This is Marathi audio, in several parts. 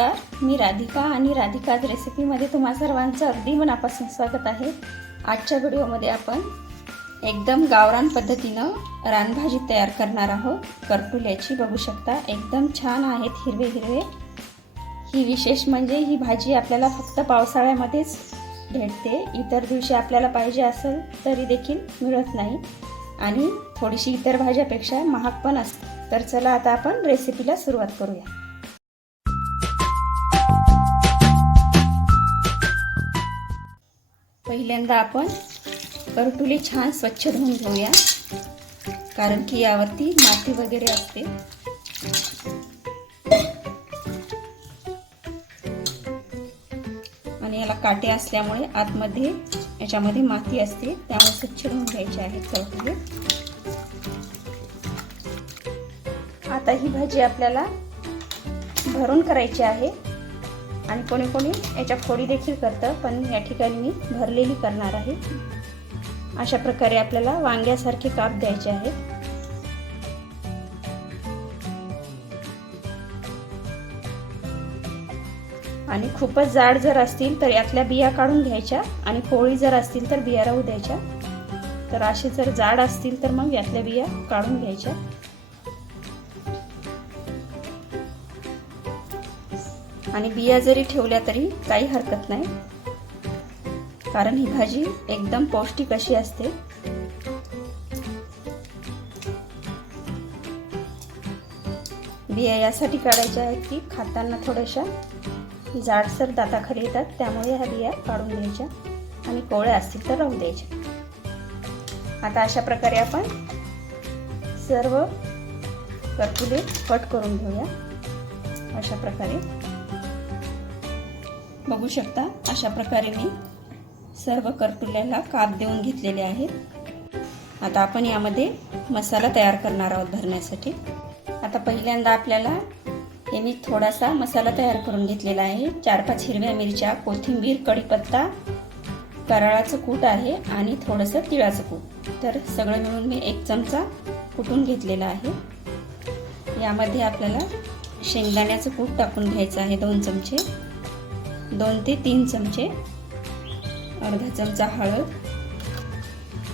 नमस्कार. मी राधिका आणि राधिकाज रेसिपीमध्ये तुम्हा सर्वांचं अगदी मनापासून स्वागत आहे. आजच्या व्हिडिओमध्ये आपण एकदम गावरान पद्धतीनं रानभाजी तयार करणार आहोत. करटुल्याची बघू शकता एकदम छान आहेत हिरवे हिरवे. ही विशेष म्हणजे ही भाजी आपल्याला फक्त पावसाळ्यामध्येच भेटते. इतर दिवशी आपल्याला पाहिजे असेल तरी देखील मिळत नाही. आणि थोडीशी इतर भाज्यापेक्षा महाग पण असते. तर चला आता आपण रेसिपीला सुरुवात करूया. पहिल्यांदा आपण करटुले छान स्वच्छ धुवून घेऊया. कारण की यावरती माती वगैरे असते. आणि याला काटे असल्यामुळे आतमध्ये याच्यामध्ये माती असते. त्यामुळे स्वच्छ धुवून घ्यायचे आहेत करटुले आता ही भाजी आपल्याला भरून करायची आहे. आणि कोणी कोणी याच्या फोडी देखील करतं पण या ठिकाणी मी भरलेली करणार आहे. अशा प्रकारे आपल्याला वांग्यासारखे काप द्यायचे आहेत. आणि खूपच जाड जर असतील तर यातल्या बिया काढून घ्यायच्या आणि पोळी जर असतील तर बिया राहू द्यायच्या. तर असे जर जाड असतील तर मग यातल्या बिया काढून घ्यायच्या. आणि बिया जरी ठेवल्या तरी काही हरकत नाही. कारण ही भाजी एकदम पौष्टिक अशी असते. बिया यासाठी काढायच्या आहेत की खाताना थोड्याशा जाडसर दाताखाली येतात त्यामुळे ह्या बिया काढून द्यायच्या आणि कोवळ्या असतील तर राहू द्यायच्या. आता अशा प्रकारे आपण सर्व करपुले कट करून घेऊया. अशा प्रकारे. बघू शकता अशा प्रकारे मी सर्व करटुल्याला काप देऊन घेतलेले आहेत. आता आपण यामध्ये मसाला तयार करणार आहोत भरण्यासाठी. आता पहिल्यांदा आपल्याला हे मी थोडासा मसाला तयार करून घेतलेला आहे. चार पाच हिरव्या मिरच्या कोथिंबीर कढीपत्ता कराळाचं कूट आहे आणि थोडंसं तिळाचं कूट. तर सगळं मिळून मी एक चमचा कुटून घेतलेला आहे. यामध्ये आपल्याला शेंगदाण्याचं कूट टाकून घ्यायचं आहे दोन चमचे. दोन ते तीन चमचे. अर्धा चमचा हळद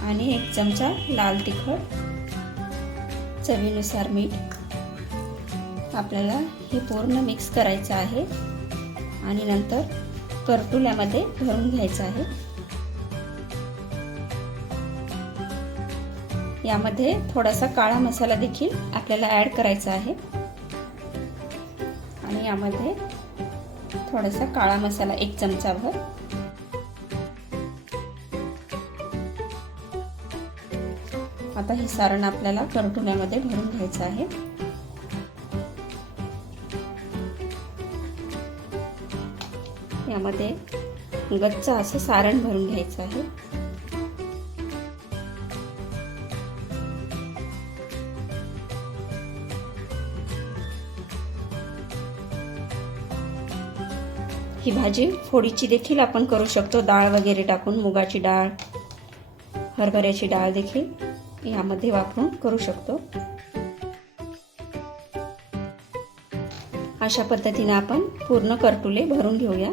आणि एक चमचा लाल तिखट. चवीनुसार मीठ. आपल्याला हे पूर्ण मिक्स करायचं आहे. आणि नंतर करटुल्यामध्ये भरून घ्यायचं आहे. यामध्ये थोडासा काळा मसाला देखील आपल्याला ॲड करायचा आहे. आणि यामध्ये थोडासा काळा मसाला एक चमचाभर. आता हे सारण आपल्याला करटुण्यामध्ये भरून घ्यायचं आहे. यामध्ये गच्च असं सारण भरून घ्यायचं आहे. ही भाजी फोडीची देखील आपण करू शकतो. डाळ वगैरे टाकून मुगाची डाळ हरभऱ्याची डाळ देखील यामध्ये वापरून करू शकतो. अशा पद्धतीने आपण पूर्ण करटुले भरून घेऊया.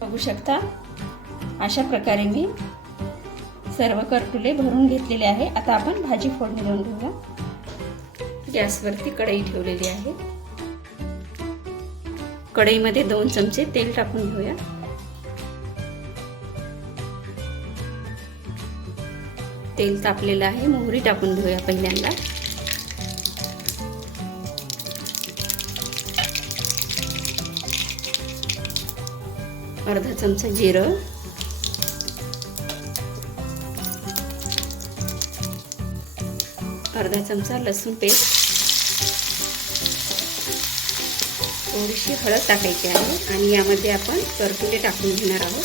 बघू शकता अशा प्रकारे मी सर्व करटुले भरून घेतलेले आहे. आता आपण भाजी फोडणी देऊन घेऊया. गॅसवरती कढई ठेवलेली आहे. कढईमध्ये दोन चमचे तेल टाकून घेऊया. तेल तापलेलं आहे मोहरी टाकून घेऊया पहिल्यांदा. अर्धा चमचा जिरं. अर्धा चमचा लसूण पेस्ट. थोडीशी हळद टाकायची आहे आणि यामध्ये आपण करपुले टाकून घेणार आहोत.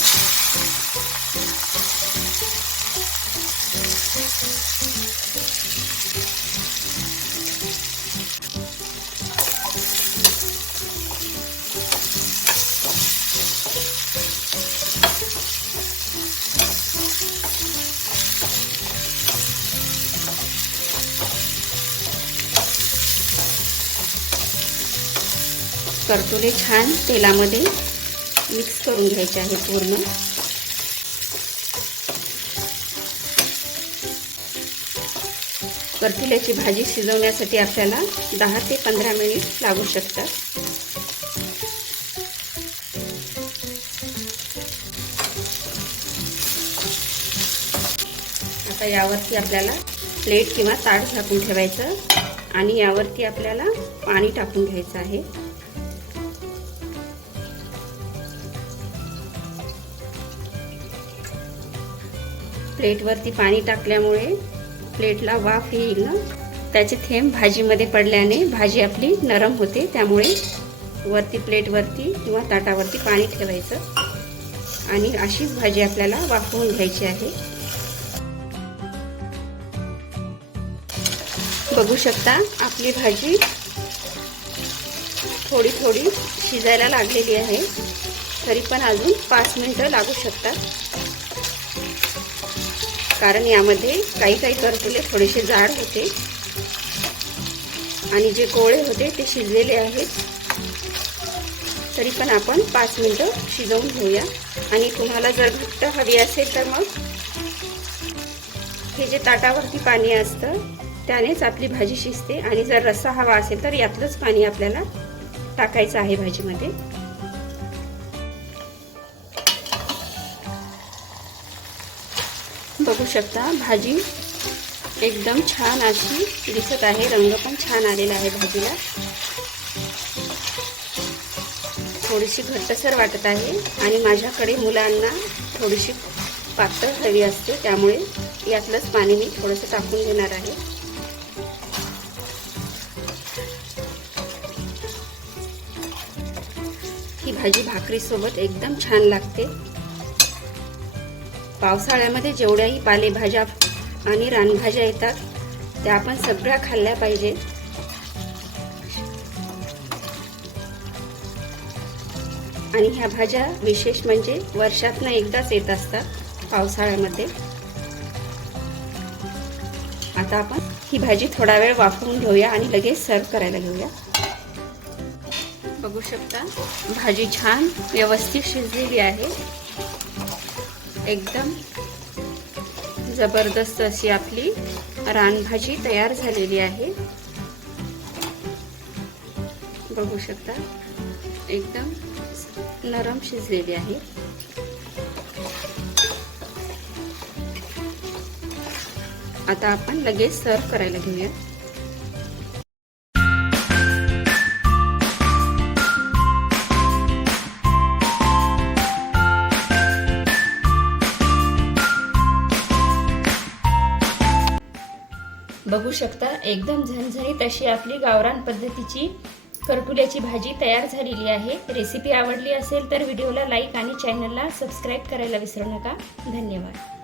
करटुले छान तेलामध्ये मिक्स करून घ्यायचे आहे पूर्ण. करतुल्याची भाजी शिजवण्यासाठी आपल्याला दहा ते पंधरा मिनिट लागू शकतात. आता यावरती आपल्याला प्लेट किंवा ताट झाकून ठेवायचं आणि यावरती आपल्याला पाणी टाकून घ्यायचं आहे. प्लेटवरती पाणी टाकल्यामुळे प्लेटला वाफ येईल ना? त्याचे थेंब भाजीमध्ये पडल्याने भाजी आपली नरम होते त्यामुळे वरती प्लेटवरती किंवा ताटावरती पाणी ठेवायचं. आणि अशीच भाजी आपल्याला वाफवून घ्यायची आहे. बघू शकता आपली भाजी थोडी थोडी शिजायला लागलेली आहे. तरी पण अजून पाच मिनटं लागू शकतात. कारण यामध्ये काही काही करटुले थोडेसे जाड होते. आणि जे कोळे होते ते शिजलेले आहेत. तरी पण आपण पाच मिनटं शिजवून घेऊया. आणि तुम्हाला जर घट्ट हवी असेल तर मग हे जे ताटावरती पाणी असतं त्यानेच आपली भाजी शिजते. आणि जर रस्सा हवा असेल तर यातलंच पाणी आपल्याला टाकायचं आहे भाजीमध्ये. बघू शकता भाजी एकदम छान अशी दिसत आहे. रंग पण छान आलेला आहे भाजीला. थोडीशी घट्टसर वाटत आहे आणि माझ्याकडे मुलांना थोडीशी पातळ हवी असते त्यामुळे यातलंच पाणी मी थोडंसं टाकून घेणार आहे. ही भाजी भाकरीसोबत एकदम छान लागते. पावसाळ्यामध्ये जेवढ्याही पालेभाज्या आणि रानभाज्या येतात त्या आपण सगळ्या खाल्ल्या पाहिजेत. आणि ह्या भाज्या विशेष म्हणजे वर्षातनं एकदाच येत असतात पावसाळ्यामध्ये. आता आपण ही भाजी थोडा वेळ वाफवून घेऊया आणि लगेच सर्व करायला घेऊया. बघू शकता भाजी छान व्यवस्थित शिजलेली आहे. एकदम जबरदस्त अशी आपली रानभाजी तयार झालेली आहे. बघू शकता एकदम नरम शिजलेली आहे. आता आपण लगेच सर्व करायला घेऊया बघू शकता. एकदम झणझणीत अशी आपली गावरान पद्धतीची करकुल्याची भाजी तयार झालेली आहे. रेसिपी आवडली असेल तर व्हिडिओला लाईक आणि चॅनलला सबस्क्राईब करायला विसरू नका. धन्यवाद.